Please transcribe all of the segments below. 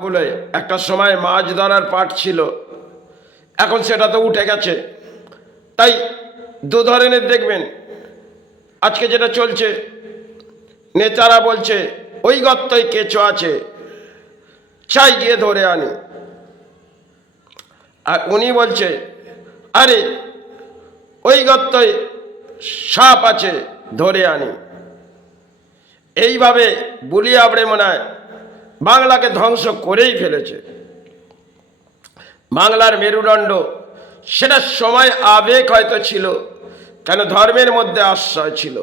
গুলো একটা সময় মাছ ধরার পাট ছিল, এখন সেটা তো উঠে গেছে। তাই দু ধরনের দেখবেন আজকে যেটা চলছে, নেতারা বলছে ওই গর্তই কেঁচো আছে, চাই গিয়ে ধরে আনি। আর উনি বলছে আরে ওই গর্তই সাপ আছে, ধরে আনি। এইভাবে বুলি আবড়ে মনে হয় বাংলাকে ধ্বংস করেই ফেলেছে। বাংলার মেরুদণ্ড, সেটা সময় আবেগ হয়তো ছিল, কেন ধর্মের মধ্যে আশ্রয় ছিল।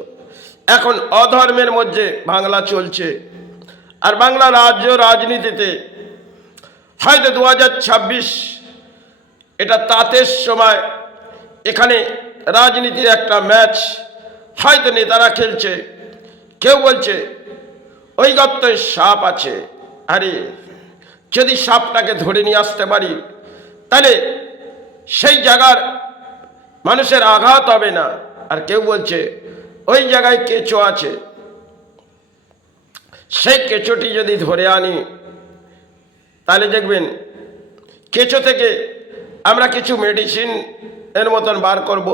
এখন অধর্মের মধ্যে বাংলা চলছে। আর বাংলা রাজ্য রাজনীতিতে হয়তো 2026 এটা তাঁতের সময়, এখানে রাজনীতির একটা ম্যাচ হয়তো নেতারা খেলছে। কেউ বলছে ওই গর্তে সাপ আছে, আরে যদি সাপটাকে ধরে নিয়ে আসতে পারি তাহলে সেই জায়গার মানুষের আঘাত হবে না। আর কেউ বলছে ওই জায়গায় কেঁচো আছে, সেই কেঁচোটি যদি ধরে আনি তাহলে দেখবেন কেঁচো থেকে আমরা কিছু মেডিসিন এর মতন বার করব,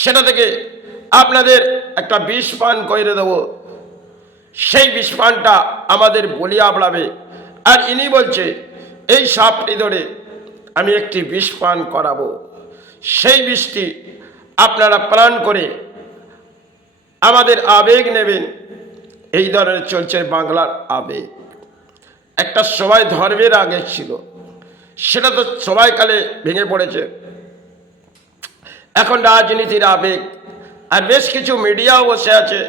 সেটা থেকে আপনাদের একটা বিষ পান করে দেবো, সেই বিষ পানটা আমাদের বলি আবড়াবে। আর ইনি বলছে এই সাপটি ধরে আমি একটি বিষ পান করাবো, সেই বিষটি আপনারা প্রাণ করে আমাদের আবেগ নেবেন। এই ধরনের চলছে বাংলার আবেগ। একটা সময় ধর্মের আগে ছিল, সেটা তো সবাইকালে ভেঙে পড়েছে। এখন রাজনীতির আবেগ। আর বেশ কিছু মিডিয়াও বসে আছে,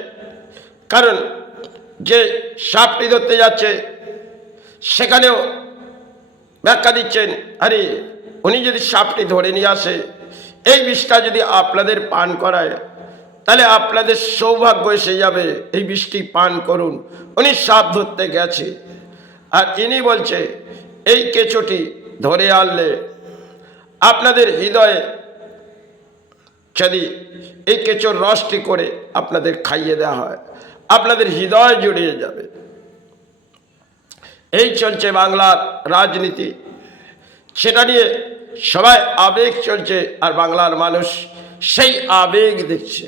কারণ যে সাপটি ধরতে যাচ্ছে সেখানেও ব্যাখ্যা দিচ্ছেন, আরে উনি যদি সাপটি ধরে নিয়ে আসে, এই বিষটা যদি আপনাদের পান করায় তাহলে আপনাদের সৌভাগ্য এসে যাবে, এই বিষটি পান করুন। উনি সাপ ধরতে গেছে, আর ইনি বলছে এই কেঁচোটি ধরে আনলে আপনাদের হৃদয়ে যদি এই কেঁচোর রসটি করে আপনাদের খাইয়ে দেওয়া হয়, আপনাদের হৃদয় জুড়িয়ে যাবে। এই চলছে বাংলার রাজনীতি, সেটা নিয়ে সবাই আবেগ চলছে। আর বাংলার মানুষ সেই আবেগ দেখছে।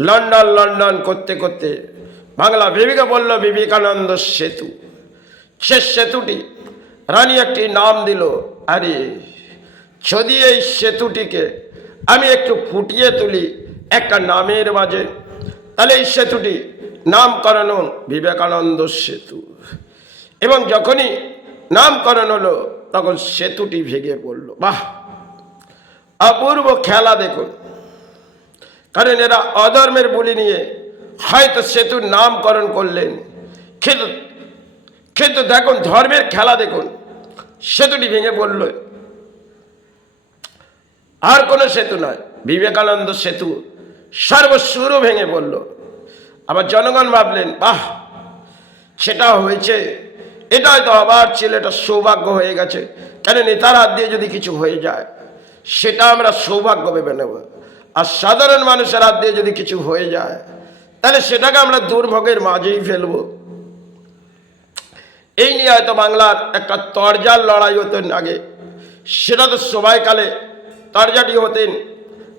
লন্ডন লন্ডন করতে করতে বাংলা বিবেকে বলল বিবেকানন্দ সেতু। সে সেতুটি রানী একটি নাম দিল, আরে যদি এই সেতুটিকে আমি একটু ফুটিয়ে তুলি একটা নামের মাঝে, তাহলে এই সেতুটি নামকরণ বিবেকানন্দ সেতু। এবং যখনই নামকরণ হলো তখন সেতুটি ভেঙে পড়ল। বাহ, অপূর্ব খেলা দেখুন। কারণ এরা অধর্মের বুলি নিয়ে হয়তো সেতুর নামকরণ করলেন, কিন্তু দেখুন ধর্মের খেলা দেখুন, সেতুটি ভেঙে পড়ল। আর কোনো সেতু নয়, বিবেকানন্দ সেতু সর্বস্বরূ ভেঙে পড়ল। আবার জনগণ ভাবলেন বাহ, সেটা হয়েছে, এটা হয়তো আবার ছিল, এটা সৌভাগ্য হয়ে গেছে। কেন নেতার হাত দিয়ে যদি কিছু হয়ে যায় সেটা আমরা সৌভাগ্য ভেবে নেব, আর সাধারণ মানুষের হাত দিয়ে যদি কিছু হয়ে যায় তাহলে সেটাকে আমরা দুর্ভোগের মাঝেই ফেলব। এই নিয়ে হয়তো বাংলার একটা তরজার লড়াই হতেন আগে, সেটা তো সবাইকালে তরজাটি হতেন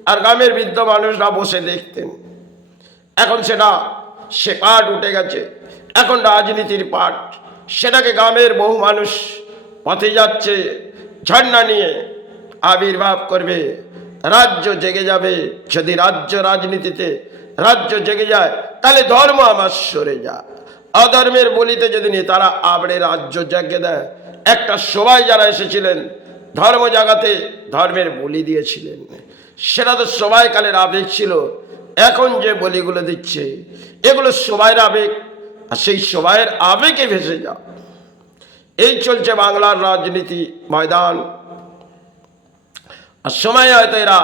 আর গ্রামের বৃদ্ধ মানুষরা বসে দেখতেন। এখন সে পাট উঠে গেছে, এখন রাজনীতির পাট। সেটাকে গ্রামের বহু মানুষ পথে যাচ্ছে, ঝর্ণা নিয়ে আবির্ভাব করবে, রাজ্য জেগে যাবে। যদি রাজ্য রাজনীতিতে রাজ্য জেগে যায় তাহলে ধর্ম আমার সরে যায়। অধর্মের বলিতে যদি নেতারা আবড়ে রাজ্য জেগে দেয়, একটা সবাই যারা এসেছিলেন ধর্ম জাগাতে ধর্মের বলি দিয়েছিলেন, সেটা তো সবাইকালের আবেগ ছিল। এখন যে বলিগুলো দিচ্ছে এগুলো সবাইয়ের আবেগ, আর সেই সবাইয়ের আবেগে ভেসে যাও। এই চলছে বাংলার রাজনীতি ময়দান। আর সময় হয়তো এরা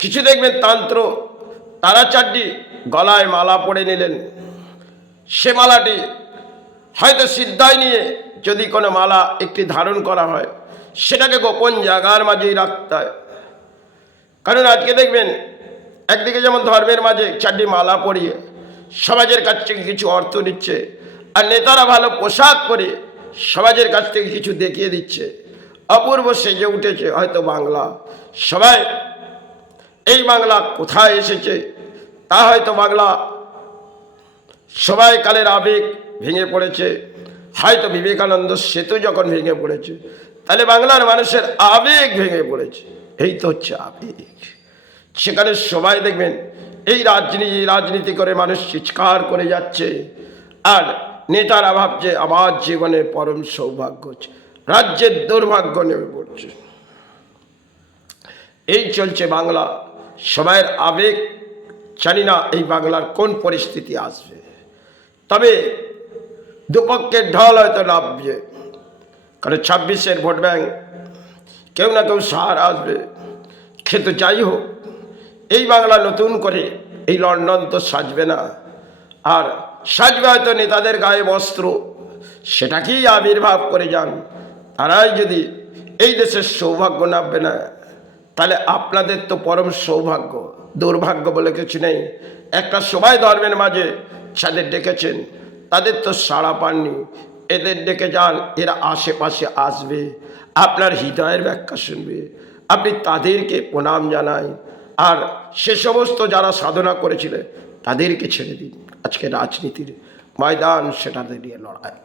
কিছু দেখবেন তন্ত্র, তারাচাঁদটি গলায় মালা পরে নিলেন, সে মালাটি হয়তো সিদ্ধায় নিয়ে যদি কোনো মালা একটি ধারণ করা হয় সেটাকে গোপন জায়গার মাঝেই রাখতে হয়। কারণ আজকে দেখবেন একদিকে যেমন ধর্মের মাঝে চারটি মালা পরিয়ে সমাজের কাছ থেকে কিছু অর্থ নিচ্ছে, আর নেতারা ভালো পোশাক পরে সমাজের কাছ থেকে কিছু দেখিয়ে দিচ্ছে, অপূর্ব সেজে উঠেছে হয়তো বাংলা। সবাই এই বাংলা কোথায় এসেছে তা হয়তো বাংলা সবাই কালের আবেগ ভেঙে পড়েছে। হয়তো বিবেকানন্দ সেতু যখন ভেঙে পড়েছে, তাহলে বাংলার মানুষের আবেগ ভেঙে পড়েছে। এই তো হচ্ছে আবেগ। সেখানে সবাই দেখবেন এই রাজনীতি করে মানুষ চিৎকার করে যাচ্ছে, আর নেতারা ভাবছে আমার জীবনের পরম সৌভাগ্য, রাজ্যের দুর্ভাগ্য নেমে পড়ছে। এই চলছে বাংলা। সবাইয়ের আবেগ, জানি না এই বাংলার কোন পরিস্থিতি আসবে। তবে দুপক্ষের ঢল হয়তো নামবে, কারণ 26-এর ভোট ব্যাংক কেউ না কেউ সাহারা আসবে। কিন্তু যাই হোক, এই বাংলা নতুন করে এই লন্ডন তো সাজবে না, আর সাজবে হয়তো নেতাদের গায়ে বস্ত্র, সেটাকেই আবির্ভাব করে যান। তারাই যদি এই দেশের সৌভাগ্য নামবে না, তাহলে আপনাদের তো পরম সৌভাগ্য, দুর্ভাগ্য বলে কিছু নেই। একটা সবাই ধর্মের মাঝে যাদের ডেকেছেন তাদের তো সাড়া পাননি, এদের ডেকে যান, এরা আশেপাশে আসবে, আপনার হৃদয়ের ব্যাখ্যা শুনবে, আপনি তাদেরকে প্রণাম জানাই। আর সে সমস্ত যারা সাধনা করেছিলেন তাদেরকে ছেড়ে দিন। আজকে রাজনীতির ময়দান, সেটাতে নিয়ে লড়াই।